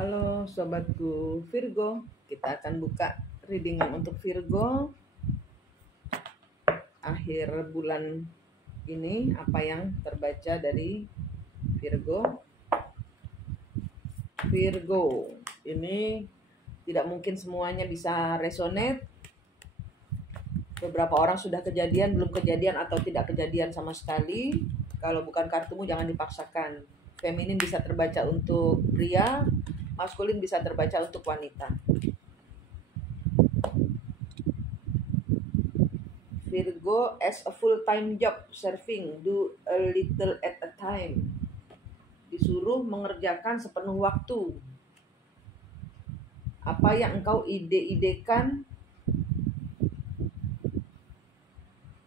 Halo sobatku Virgo, kita akan buka readingan untuk Virgo akhir bulan ini. Apa yang terbaca dari Virgo? Virgo ini tidak mungkin semuanya bisa resonate. Beberapa orang sudah kejadian, belum kejadian, atau tidak kejadian sama sekali. Kalau bukan kartumu jangan dipaksakan. Feminin bisa terbaca untuk pria, maskulin bisa terbaca untuk wanita. Virgo as a full-time job, serving, do a little at a time. Disuruh mengerjakan sepenuh waktu. Apa yang engkau ide-idekan,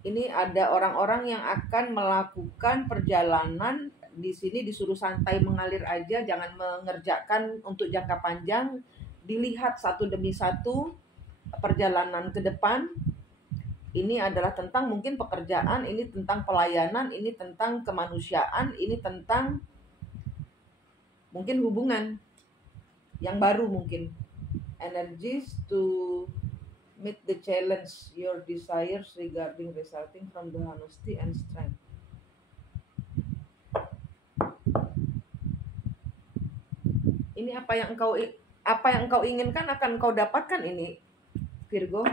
ini ada orang-orang yang akan melakukan perjalanan. Di sini disuruh santai mengalir aja, jangan mengerjakan untuk jangka panjang. Dilihat satu demi satu perjalanan ke depan. Ini adalah tentang mungkin pekerjaan, ini tentang pelayanan, ini tentang kemanusiaan, ini tentang mungkin hubungan yang baru mungkin. Energies to meet the challenge, your desires regarding resulting from the honesty and strength. Ini apa yang engkau inginkan akan engkau dapatkan ini, Virgo.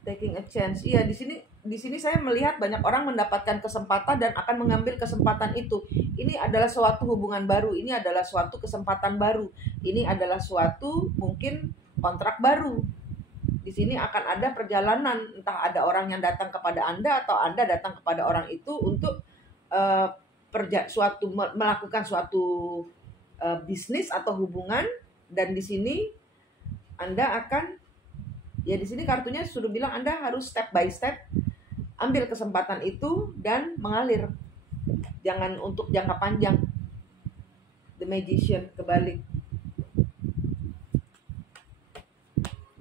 Taking a chance. Iya, di sini saya melihat banyak orang mendapatkan kesempatan dan akan mengambil kesempatan itu. Ini adalah suatu hubungan baru, ini adalah suatu kesempatan baru, ini adalah suatu mungkin kontrak baru. Di sini akan ada perjalanan, entah ada orang yang datang kepada Anda atau Anda datang kepada orang itu untuk melakukan suatu bisnis atau hubungan. Dan di sini Anda akan, ya di sini kartunya sudah bilang Anda harus step by step ambil kesempatan itu dan mengalir. Jangan untuk jangka panjang. The Magician kebalik.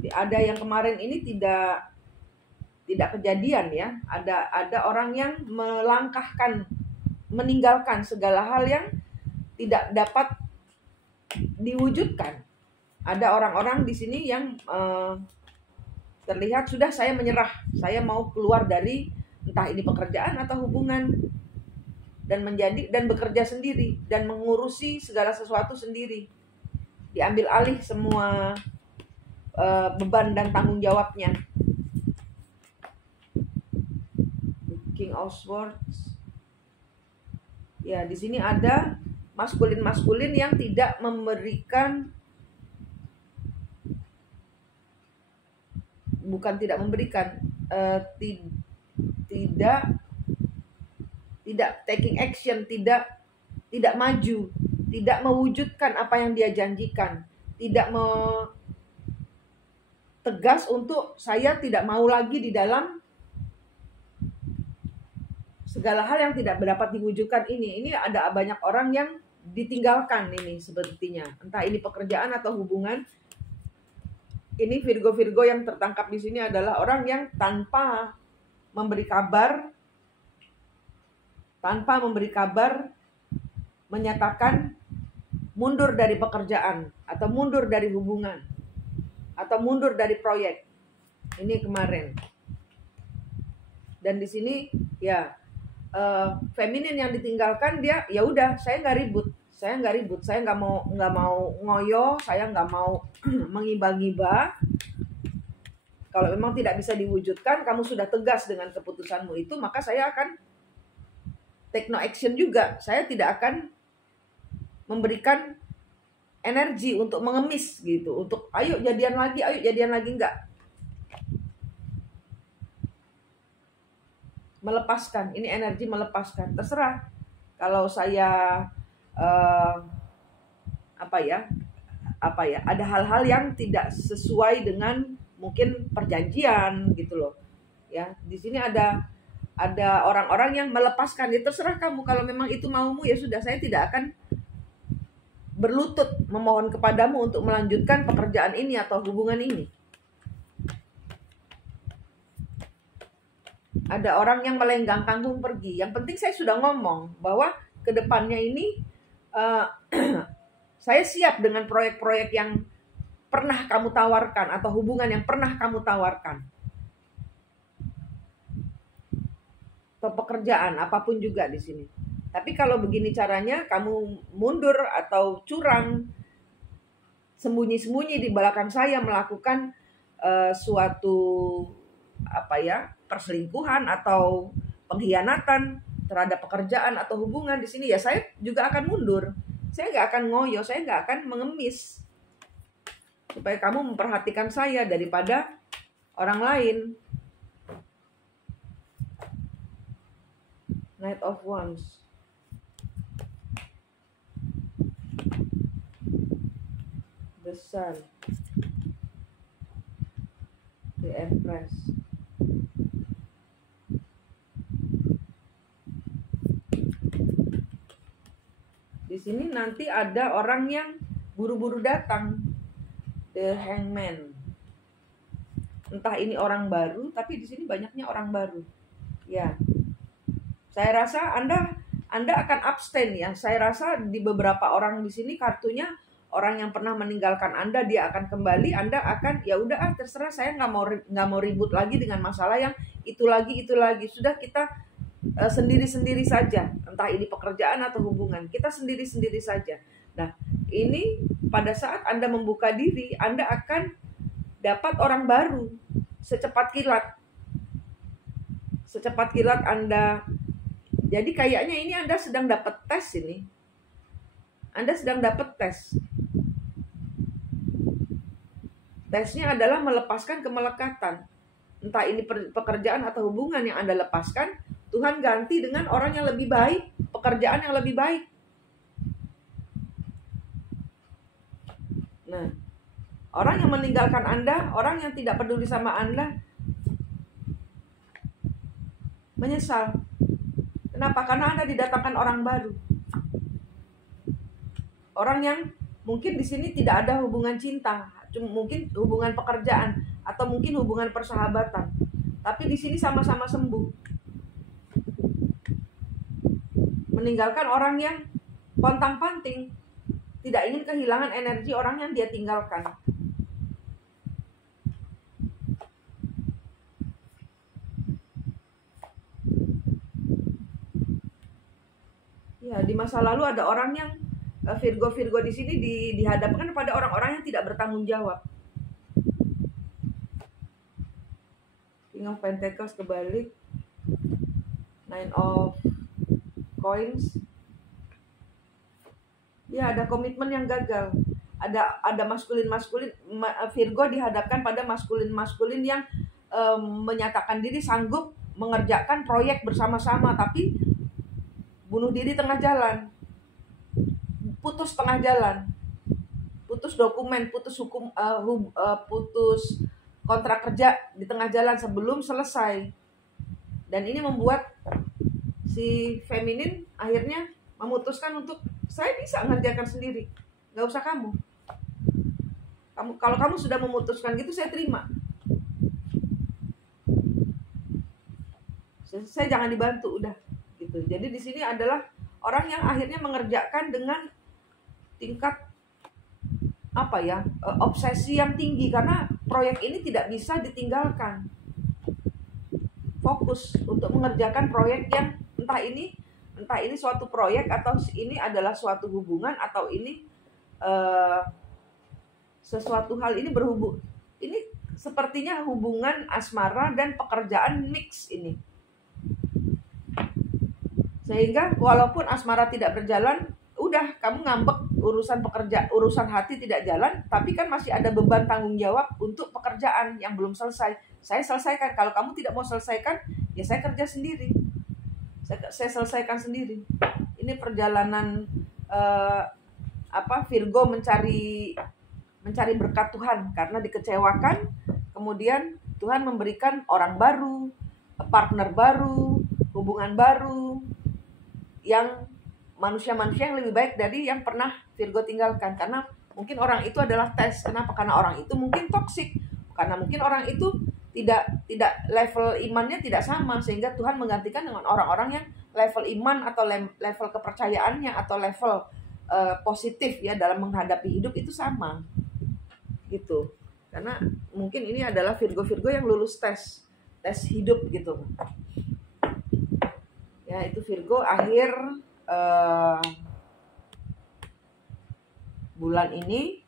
Ada yang kemarin ini tidak kejadian ya. Ada orang yang meninggalkan segala hal yang tidak dapat diwujudkan. Ada orang-orang di sini yang terlihat sudah, saya menyerah, saya mau keluar dari entah ini pekerjaan atau hubungan, dan bekerja sendiri dan mengurusi segala sesuatu sendiri. Diambil alih semua beban dan tanggung jawabnya. King of Swords. Ya, di sini ada maskulin yang tidak memberikan, bukan tidak memberikan, tidak taking action, tidak maju, tidak mewujudkan apa yang dia janjikan, tidak tegas untuk saya tidak mau lagi di dalam segala hal yang tidak dapat diwujudkan ini. Ini ada banyak orang yang ditinggalkan ini sepertinya, entah ini pekerjaan atau hubungan. Ini Virgo yang tertangkap di sini adalah orang yang tanpa memberi kabar menyatakan mundur dari pekerjaan atau mundur dari hubungan atau mundur dari proyek. Ini kemarin. Dan di sini ya feminin yang ditinggalkan, dia ya udah, saya nggak ribut, saya nggak mau ngoyo, saya nggak mau mengiba-ngiba. Kalau memang tidak bisa diwujudkan, kamu sudah tegas dengan keputusanmu itu, maka saya akan take no action juga. Saya tidak akan memberikan energi untuk mengemis gitu, untuk ayo jadian lagi, enggak. Melepaskan, ini energi melepaskan. Terserah kalau saya ada hal-hal yang tidak sesuai dengan mungkin perjanjian gitu loh ya. Di sini ada orang-orang yang melepaskan. Ya terserah kamu, kalau memang itu maumu ya sudah, saya tidak akan berlutut memohon kepadamu untuk melanjutkan pekerjaan ini atau hubungan ini. Ada orang yang melenggang tanggung pergi. Yang penting saya sudah ngomong bahwa ke depannya ini saya siap dengan proyek-proyek yang pernah kamu tawarkan atau hubungan yang pernah kamu tawarkan. Atau pekerjaan apapun juga di sini. Tapi kalau begini caranya, kamu mundur atau curang, sembunyi-sembunyi di belakang saya melakukan suatu perselingkuhan atau pengkhianatan terhadap pekerjaan atau hubungan di sini, ya saya juga akan mundur. Saya nggak akan ngoyo, saya nggak akan mengemis. Supaya kamu memperhatikan saya daripada orang lain. Knight of Wands. The Sun. The Empress. Di sini nanti ada orang yang buru-buru datang. The Hangman. Entah ini orang baru, tapi di sini banyaknya orang baru. Ya. Saya rasa Anda akan abstain ya. Saya rasa di beberapa orang di sini kartunya orang yang pernah meninggalkan Anda, dia akan kembali. Anda akan ya udah terserah, saya nggak mau ribut lagi dengan masalah yang itu lagi. Sudah kita sendiri-sendiri saja, entah ini pekerjaan atau hubungan, kita sendiri-sendiri saja. Nah, ini pada saat Anda membuka diri, Anda akan dapat orang baru secepat kilat. Secepat kilat Anda. Jadi kayaknya ini Anda sedang dapat tes ini. Anda sedang dapat tes. Tesnya adalah melepaskan kemelekatan. Entah ini pekerjaan atau hubungan yang Anda lepaskan, Tuhan ganti dengan orang yang lebih baik, pekerjaan yang lebih baik. Nah, orang yang meninggalkan Anda, orang yang tidak peduli sama Anda, menyesal. Kenapa? Karena Anda didatangkan orang baru. Orang yang mungkin di sini tidak ada hubungan cinta, mungkin hubungan pekerjaan atau mungkin hubungan persahabatan. Tapi di sini sama-sama sembuh. Meninggalkan orang yang pontang-panting, tidak ingin kehilangan energi orang yang dia tinggalkan. Ya, di masa lalu ada orang yang Virgo di sini dihadapkan pada orang-orang yang tidak bertanggung jawab. King of Pentacles kebalik, Nine of Coins. Ya, ada komitmen yang gagal. Ada maskulin Virgo dihadapkan pada maskulin yang menyatakan diri sanggup mengerjakan proyek bersama-sama, tapi bunuh diri tengah jalan. Putus tengah jalan. Putus dokumen, putus hukum, putus kontrak kerja di tengah jalan sebelum selesai. Dan ini membuat si feminin akhirnya memutuskan untuk saya bisa mengerjakan sendiri, nggak usah kamu. Kalau kamu sudah memutuskan gitu, saya terima. Saya jangan dibantu, udah gitu. Jadi di sini adalah orang yang akhirnya mengerjakan dengan tingkat obsesi yang tinggi, karena proyek ini tidak bisa ditinggalkan. Fokus untuk mengerjakan proyek yang entah ini suatu proyek atau ini adalah suatu hubungan atau ini sesuatu hal ini berhubung. Ini sepertinya hubungan asmara dan pekerjaan mix ini. Sehingga walaupun asmara tidak berjalan, udah kamu ngambek urusan hati tidak jalan, tapi kan masih ada beban tanggung jawab untuk pekerjaan yang belum selesai. Saya selesaikan. Kalau kamu tidak mau selesaikan, ya saya kerja sendiri. Saya selesaikan sendiri. Ini perjalanan Virgo mencari berkat Tuhan karena dikecewakan. Kemudian Tuhan memberikan orang baru, partner baru, hubungan baru, yang manusia-manusia yang lebih baik dari yang pernah Virgo tinggalkan. Karena mungkin orang itu adalah tes. Kenapa? Karena orang itu mungkin toksik. Karena mungkin orang itu tidak level imannya tidak sama, sehingga Tuhan menggantikan dengan orang-orang yang level iman atau level kepercayaannya atau level positif ya dalam menghadapi hidup itu sama gitu. Karena mungkin ini adalah Virgo yang lulus tes hidup gitu ya. Itu Virgo akhir bulan ini.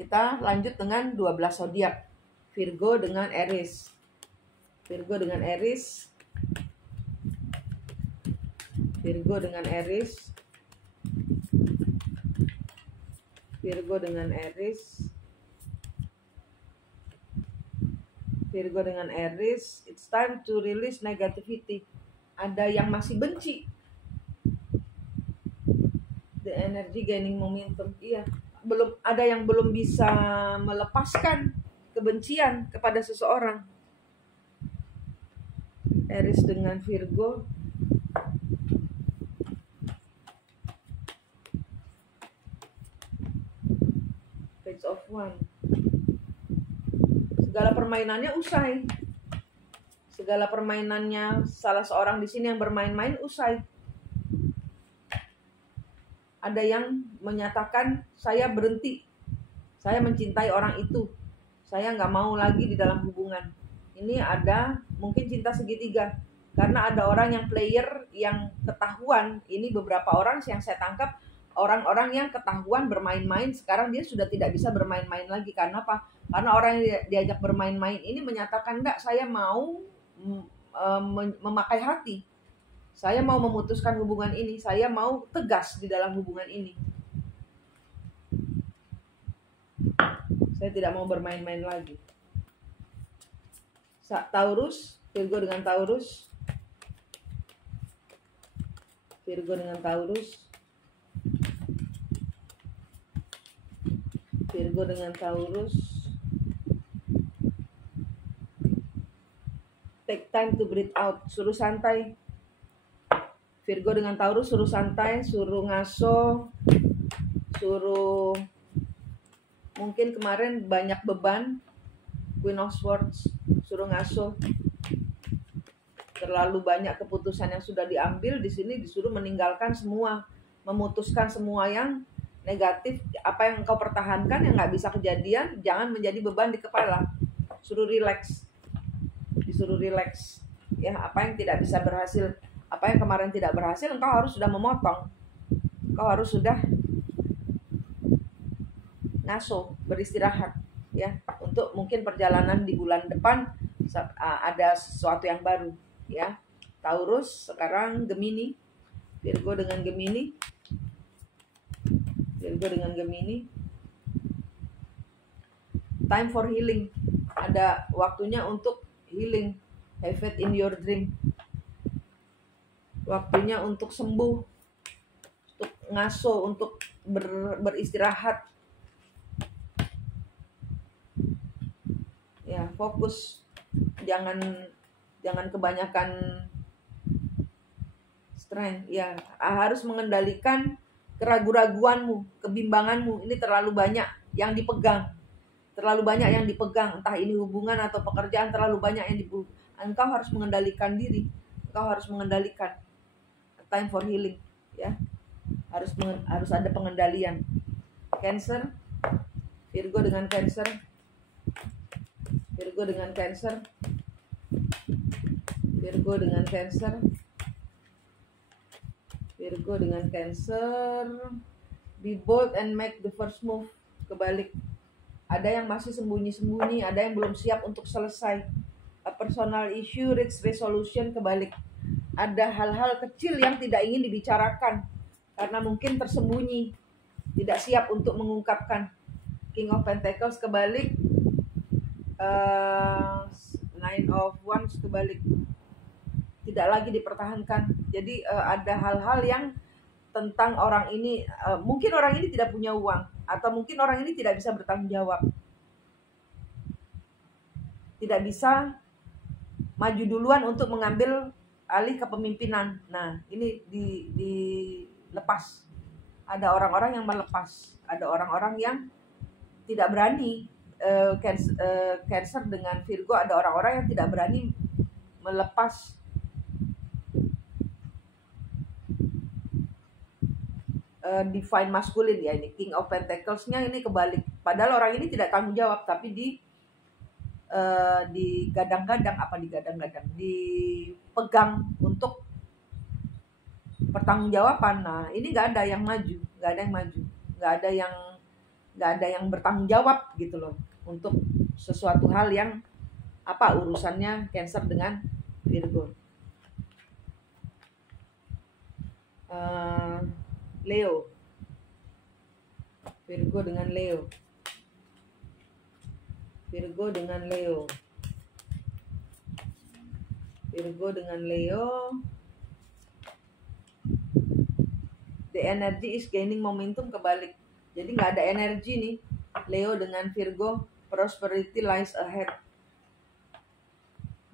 Kita lanjut dengan 12 zodiak. Virgo dengan Aries. Virgo dengan Aries. Virgo dengan Aries. Virgo dengan Aries. Virgo dengan Aries. It's time to release negativity. Ada yang masih benci. The energy gaining momentum. Iya, belum ada yang belum bisa melepaskan kebencian kepada seseorang. Aries dengan Virgo. Page of Wands. Segala permainannya usai. Segala permainannya salah seorang di sini yang bermain-main usai. Ada yang menyatakan saya berhenti, saya mencintai orang itu, saya nggak mau lagi di dalam hubungan. Ini ada mungkin cinta segitiga. Karena ada orang yang player yang ketahuan. Ini beberapa orang yang saya tangkap, orang-orang yang ketahuan bermain-main, sekarang dia sudah tidak bisa bermain-main lagi. Karena apa? Karena orang yang diajak bermain-main ini menyatakan enggak, saya mau memakai hati. Saya mau memutuskan hubungan ini, saya mau tegas di dalam hubungan ini. Saya tidak mau bermain-main lagi. Taurus, Virgo dengan Taurus. Virgo dengan Taurus. Virgo dengan Taurus. Take time to breathe out, suruh santai. Virgo dengan Taurus suruh santai, suruh ngaso, suruh mungkin kemarin banyak beban, Queen of Swords, suruh ngaso. Terlalu banyak keputusan yang sudah diambil, di sini disuruh meninggalkan semua, memutuskan semua yang negatif. Apa yang engkau pertahankan yang nggak bisa kejadian, jangan menjadi beban di kepala. Suruh relax, disuruh relax. Ya, apa yang tidak bisa berhasil, apa yang kemarin tidak berhasil, engkau harus sudah memotong. Engkau harus sudah ngaso, beristirahat ya, untuk mungkin perjalanan di bulan depan ada sesuatu yang baru ya. Taurus sekarang Gemini. Virgo dengan Gemini. Virgo dengan Gemini. Time for healing. Ada waktunya untuk healing. Have faith in your dream. Waktunya untuk sembuh, untuk ngaso, untuk beristirahat. Ya, fokus. Jangan kebanyakan strength. Ya, harus mengendalikan keraguan-raguanmu, kebimbanganmu. Ini terlalu banyak yang dipegang. Terlalu banyak yang dipegang, entah ini hubungan atau pekerjaan, terlalu banyak yang dipegang. Engkau harus mengendalikan diri. Engkau harus mengendalikan. Time for healing ya, harus ada pengendalian. Cancer, Virgo dengan Cancer. Virgo dengan Cancer. Virgo dengan Cancer. Virgo dengan Cancer. Be bold and make the first move. Kebalik. Ada yang masih sembunyi-sembunyi, ada yang belum siap untuk selesai. A personal issue reach resolution. Kebalik. Ada hal-hal kecil yang tidak ingin dibicarakan karena mungkin tersembunyi, tidak siap untuk mengungkapkan. King of Pentacles kebalik. Nine of Wands kebalik. Tidak lagi dipertahankan. Jadi ada hal-hal yang tentang orang ini, mungkin orang ini tidak punya uang, atau mungkin orang ini tidak bisa bertanggung jawab, tidak bisa maju duluan untuk mengambil alih kepemimpinan. Nah, ini dilepas. Ada orang-orang yang melepas. Ada orang-orang yang tidak berani. Cancer dengan Virgo, ada orang-orang yang tidak berani melepas divine masculine ya, ini King of Pentacles-nya ini kebalik. Padahal orang ini tidak tanggung jawab, tapi digadang-gadang, dipegang untuk pertanggungjawaban. Nah, ini nggak ada yang maju, nggak ada yang bertanggung jawab gitu loh untuk sesuatu hal yang urusannya Cancer dengan Virgo. Leo, Virgo dengan Leo, Virgo dengan Leo, Virgo dengan Leo. The energy is gaining momentum, kebalik. Jadi nggak ada energi nih. Leo dengan Virgo, prosperity lies ahead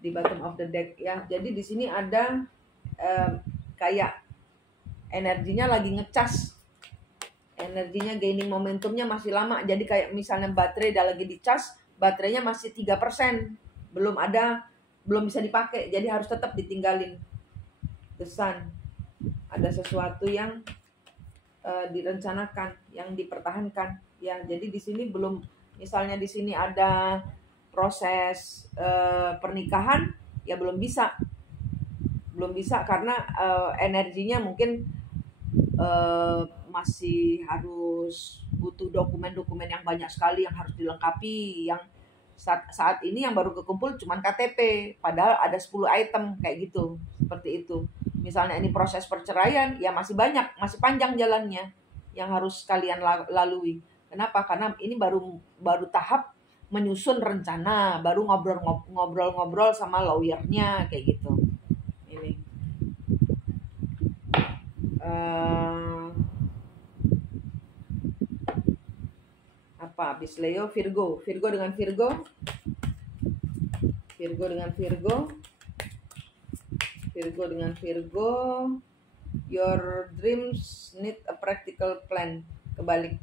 di bottom of the deck ya. Jadi di sini ada kayak energinya lagi ngecas, energinya gaining momentumnya masih lama. Jadi kayak misalnya baterai udah lagi dicas, baterainya masih 3%, belum bisa dipakai, jadi harus tetap ditinggalin. The Sun, ada sesuatu yang direncanakan, yang dipertahankan ya. Jadi di sini belum, misalnya di sini ada proses pernikahan ya, belum bisa karena energinya mungkin masih harus butuh dokumen-dokumen yang banyak sekali yang harus dilengkapi, yang saat ini yang baru kekumpul cuman KTP, padahal ada 10 item kayak gitu, seperti itu. Misalnya ini proses perceraian ya, masih panjang jalannya yang harus kalian lalui. Kenapa? Karena ini baru tahap menyusun rencana, baru ngobrol-ngobrol sama lawyernya kayak gitu. Ini habis Leo, Virgo dengan Virgo, your dreams need a practical plan, kebalik.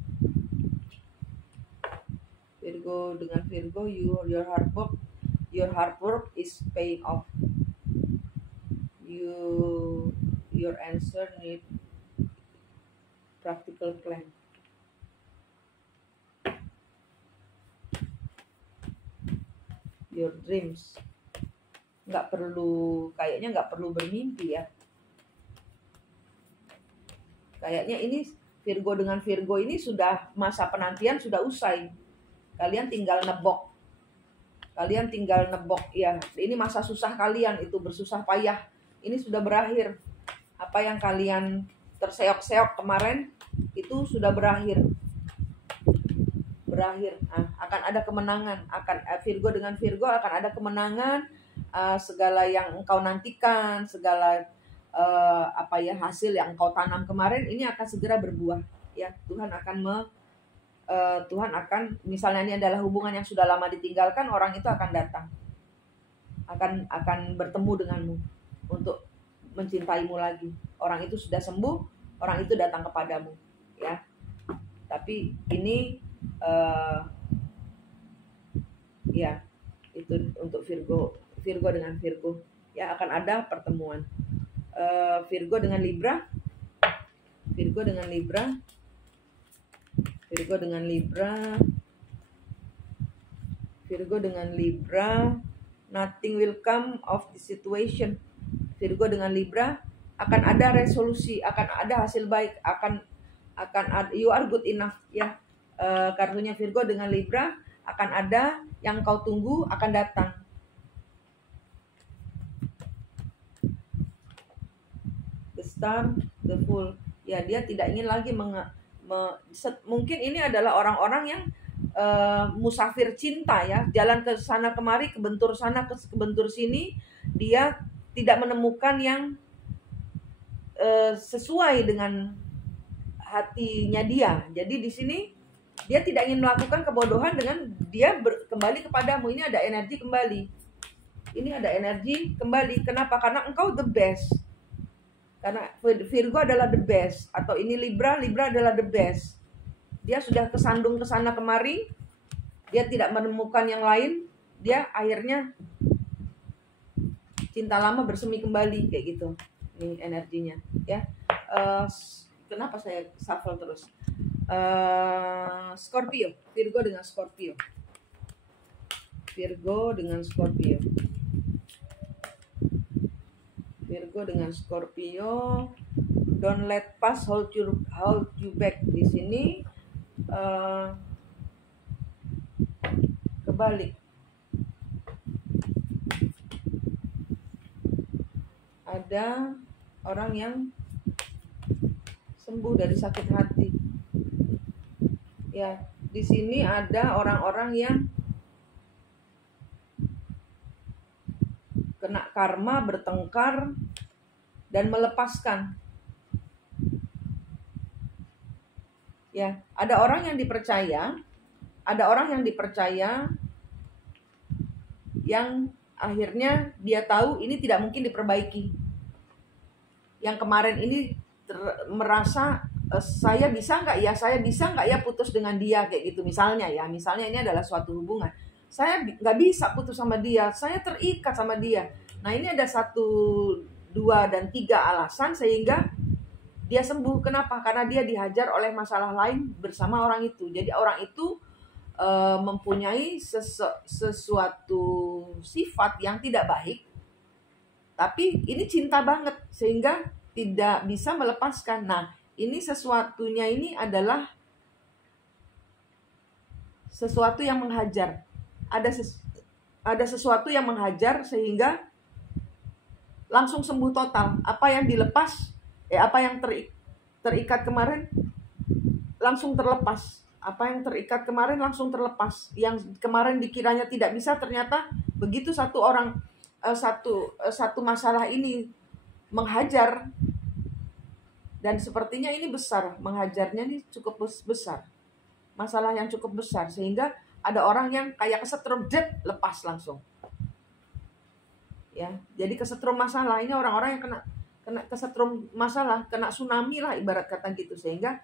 Virgo dengan Virgo, your hard work is paying off. Your answer need practical plan. Your dreams, kayaknya nggak perlu bermimpi ya. Kayaknya ini Virgo dengan Virgo ini sudah, masa penantian sudah usai. Kalian tinggal nebok ya. Ini masa susah kalian, itu bersusah payah, ini sudah berakhir. Apa yang kalian terseok-seok kemarin itu sudah berakhir. Akan ada kemenangan, Virgo dengan Virgo akan ada kemenangan. Segala yang engkau nantikan, segala hasil yang engkau tanam kemarin ini akan segera berbuah ya. Tuhan akan, misalnya ini adalah hubungan yang sudah lama ditinggalkan, orang itu akan datang, akan bertemu denganmu untuk mencintaimu lagi. Orang itu sudah sembuh, orang itu datang kepadamu ya. Tapi ini ya, itu untuk Virgo dengan Virgo ya, akan ada pertemuan. Virgo dengan Libra, nothing will come of the situation. Virgo dengan Libra akan ada resolusi, akan ada hasil baik, akan you are good enough ya. Kartunya Virgo dengan Libra, akan ada yang kau tunggu akan datang. The Star, the Fool ya, dia tidak ingin lagi mungkin ini adalah orang-orang yang musafir cinta ya, jalan ke sana kemari, kebentur sana kebentur sini, dia tidak menemukan yang sesuai dengan hatinya dia. Jadi di sini dia tidak ingin melakukan kebodohan dengan dia kembali kepadamu. Ini ada energi kembali. Kenapa? Karena engkau the best. Karena Virgo adalah the best, atau ini Libra adalah the best. Dia sudah kesandung ke sana kemari, dia tidak menemukan yang lain, dia akhirnya cinta lama bersemi kembali kayak gitu. Ini energinya ya. kenapa saya shuffle terus. Scorpio, Virgo dengan Scorpio. Virgo dengan Scorpio. Virgo dengan Scorpio. Don't let past hold you back. Di sini kebalik. Ada orang yang sembuh dari sakit hati. Ya, di sini ada orang-orang yang kena karma, bertengkar dan melepaskan. Ya, ada orang yang dipercaya, yang akhirnya dia tahu ini tidak mungkin diperbaiki. Yang kemarin ini merasa saya bisa nggak ya putus dengan dia, kayak gitu misalnya ini adalah suatu hubungan, saya nggak bisa putus sama dia, saya terikat sama dia. Nah, ini ada 1, 2, dan 3 alasan sehingga dia sembuh. Kenapa? Karena dia dihajar oleh masalah lain bersama orang itu. Jadi orang itu mempunyai sesuatu sifat yang tidak baik, tapi ini cinta banget sehingga tidak bisa melepaskan. Nah, ini sesuatunya ini adalah sesuatu yang menghajar. Ada sesuatu yang menghajar sehingga langsung sembuh total. Apa yang dilepas, apa yang terikat kemarin langsung terlepas. Apa yang terikat kemarin langsung terlepas. Yang kemarin dikiranya tidak bisa, ternyata begitu satu masalah ini menghajar, dan sepertinya ini besar, menghajarnya ini cukup besar, masalah yang cukup besar, sehingga ada orang yang kayak kesetrum, lepas langsung. Ya, jadi kesetrum masalah ini orang-orang yang kena kesetrum masalah, kena tsunami lah ibarat kata gitu, sehingga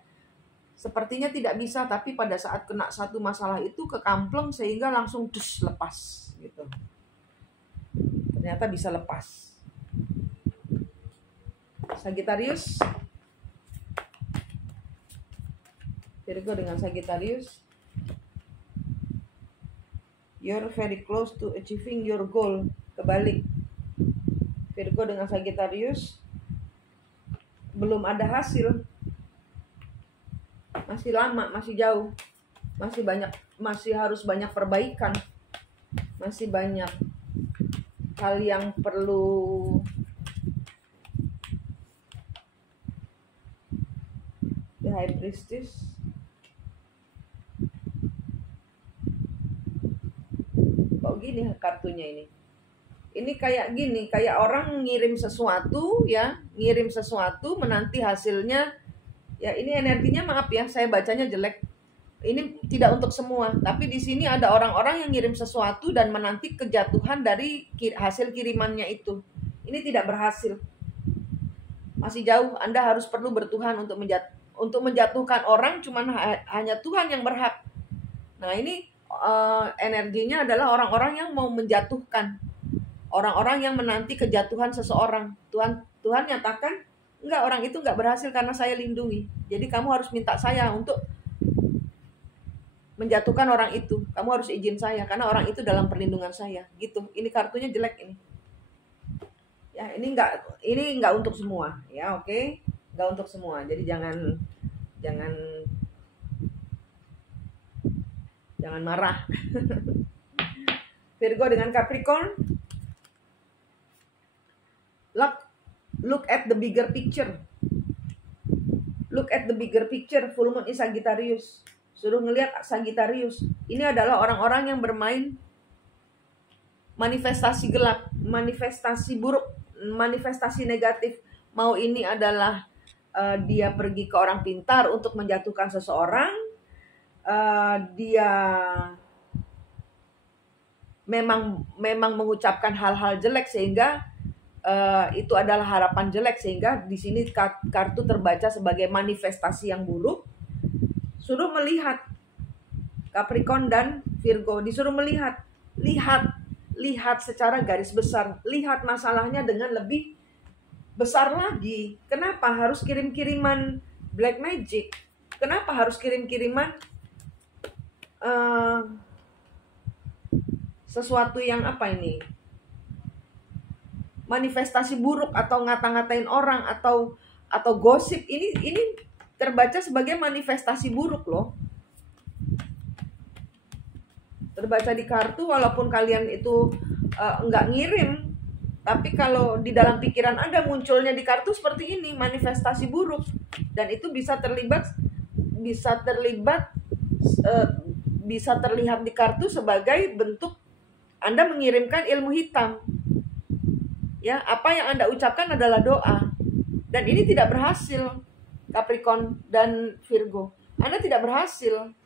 sepertinya tidak bisa, tapi pada saat kena satu masalah itu kekampleng sehingga langsung lepas gitu. Ternyata bisa lepas. Sagittarius, Virgo dengan Sagittarius. You're very close to achieving your goal. Kebalik. Virgo dengan Sagittarius, belum ada hasil. Masih lama, masih jauh. Masih harus banyak perbaikan. Masih banyak hal yang perlu The High Priestess. Kok gini kartunya ini? Ini kayak gini, kayak orang ngirim sesuatu menanti hasilnya. Ya, ini energinya, maaf ya, saya bacanya jelek. Ini tidak untuk semua, tapi di sini ada orang-orang yang ngirim sesuatu dan menanti kejatuhan dari hasil kirimannya itu. Ini tidak berhasil. Masih jauh. Anda harus perlu bertuhan untuk menjatuhkan orang, cuman hanya Tuhan yang berhak. Nah, ini energinya adalah orang-orang yang mau menjatuhkan. Orang-orang yang menanti kejatuhan seseorang. Tuhan nyatakan, enggak, orang itu enggak berhasil karena saya lindungi. Jadi kamu harus minta saya untuk menjatuhkan orang itu. Kamu harus izin saya karena orang itu dalam perlindungan saya. Gitu. Ini kartunya jelek ini. Ya, ini enggak untuk semua, ya, oke? Enggak untuk semua. Jadi jangan marah. Virgo dengan Capricorn. Look at the bigger picture. Look at the bigger picture. Full moon is Sagittarius. Suruh ngelihat Sagittarius. Ini adalah orang-orang yang bermain manifestasi gelap, manifestasi buruk, manifestasi negatif. Mau ini adalah dia pergi ke orang pintar untuk menjatuhkan seseorang. Dia memang mengucapkan hal-hal jelek sehingga itu adalah harapan jelek, sehingga di sini kartu terbaca sebagai manifestasi yang buruk. Suruh melihat Capricorn dan Virgo, disuruh melihat secara garis besar, lihat masalahnya dengan lebih besar lagi. Kenapa harus kirim-kiriman black magic. Kenapa harus kirim-kiriman sesuatu yang apa ini? Manifestasi buruk atau ngata-ngatain orang atau gosip. Ini terbaca sebagai manifestasi buruk loh. Terbaca di kartu walaupun kalian itu nggak ngirim, tapi kalau di dalam pikiran Anda munculnya di kartu seperti ini, manifestasi buruk, dan itu bisa terlihat di kartu sebagai bentuk Anda mengirimkan ilmu hitam. Ya, apa yang Anda ucapkan adalah doa, dan ini tidak berhasil. Capricorn dan Virgo, Anda tidak berhasil.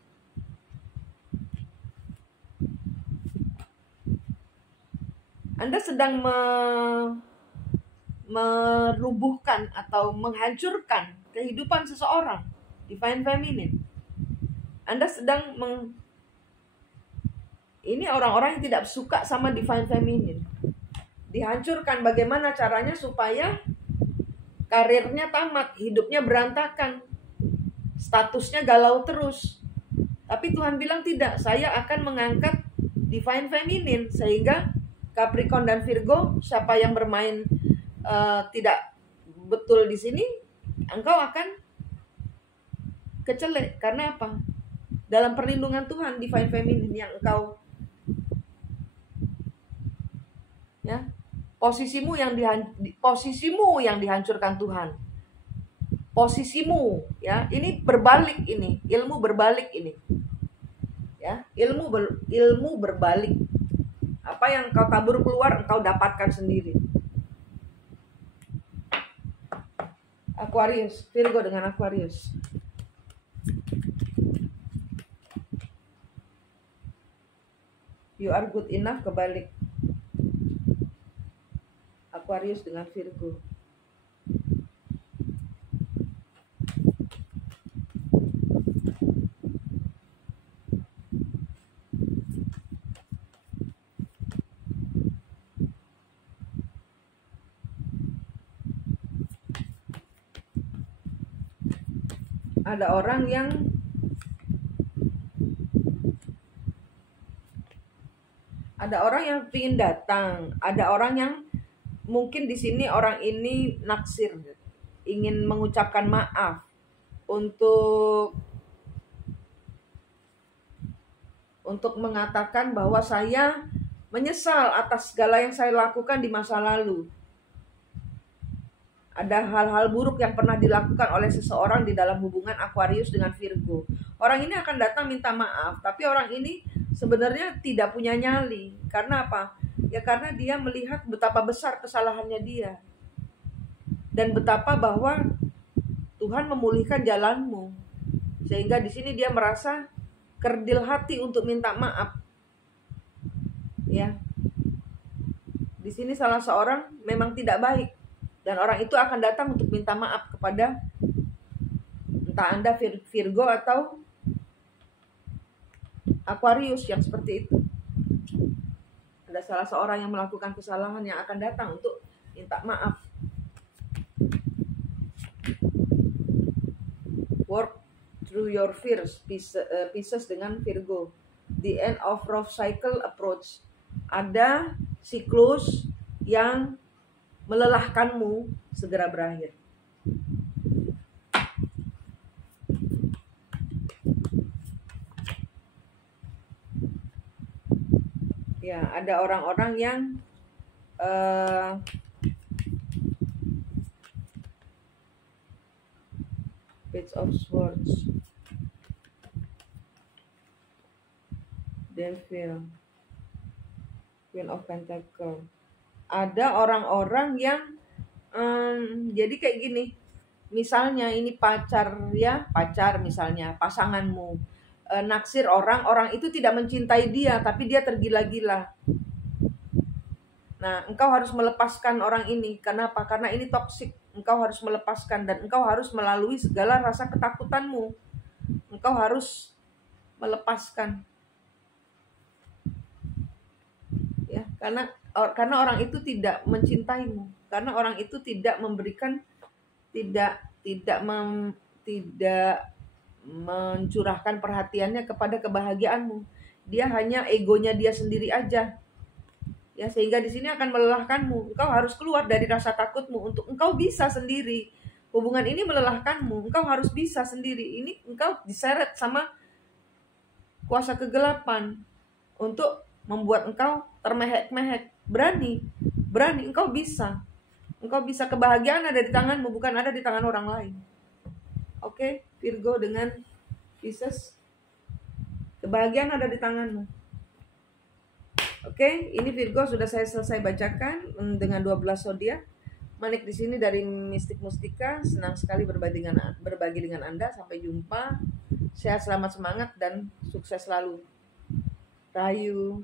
Anda sedang merubuhkan atau menghancurkan kehidupan seseorang, divine feminine. Anda sedang ini orang-orang yang tidak suka sama divine feminine. Dihancurkan. Bagaimana caranya supaya karirnya tamat, hidupnya berantakan, statusnya galau terus. Tapi Tuhan bilang tidak, saya akan mengangkat divine feminine sehingga Capricorn dan Virgo, siapa yang bermain tidak betul di sini, engkau akan kecelek. Karena apa? Dalam perlindungan Tuhan, divine feminine yang engkau, ya, posisimu yang dihancurkan Tuhan. Posisimu, ya, ini berbalik, ini ilmu berbalik ini, ya, ilmu berbalik. Apa yang kau tabur keluar, engkau dapatkan sendiri. Aquarius, Virgo dengan Aquarius. You are good enough, kebalik. Aquarius dengan Virgo. Ada orang yang ingin datang, ada orang yang mungkin di sini orang ini naksir, ingin mengucapkan maaf untuk mengatakan bahwa saya menyesal atas segala yang saya lakukan di masa lalu. Ada hal-hal buruk yang pernah dilakukan oleh seseorang di dalam hubungan Aquarius dengan Virgo. Orang ini akan datang minta maaf, tapi orang ini sebenarnya tidak punya nyali. Karena apa? Ya karena dia melihat betapa besar kesalahannya dia. Dan betapa bahwa Tuhan memulihkan jalanmu. Sehingga di sini dia merasa kerdil hati untuk minta maaf. Ya. Di sini salah seorang memang tidak baik. Dan orang itu akan datang untuk minta maaf kepada entah Anda Virgo atau Aquarius yang seperti itu. Ada salah seorang yang melakukan kesalahan yang akan datang untuk minta maaf. Work through your fears, Pisces dengan Virgo. The end of rough cycle approach. Ada siklus yang melelahkanmu segera berakhir. Ya, ada orang-orang yang Page of Swords, Devil, Queen of Pentacles. Ada orang-orang yang jadi kayak gini. Misalnya ini pacar misalnya, pasanganmu naksir orang itu tidak mencintai dia, tapi dia tergila-gila. Nah, engkau harus melepaskan orang ini. Kenapa? Karena ini toksik. Engkau harus melepaskan dan engkau harus melalui segala rasa ketakutanmu. Engkau harus melepaskan. Ya, karena orang itu tidak mencintaimu, karena orang itu tidak memberikan, tidak tidak mencurahkan perhatiannya kepada kebahagiaanmu. Dia hanya egonya dia sendiri aja. Ya, sehingga di sini akan melelahkanmu. Engkau harus keluar dari rasa takutmu untuk engkau bisa sendiri. Hubungan ini melelahkanmu, engkau harus bisa sendiri. Ini engkau diseret sama kuasa kegelapan untuk membuat engkau termehek-mehek. Berani, engkau bisa. Engkau bisa, kebahagiaan ada di tanganmu, bukan ada di tangan orang lain. Oke, Virgo dengan Pisces, kebahagiaan ada di tanganmu. Oke, ini Virgo sudah saya selesai bacakan dengan 12 zodiak. Manik di sini dari Mistik Mustika, senang sekali berbagi dengan Anda. Sampai jumpa. Sehat, selamat, semangat, dan sukses selalu. Rahayu.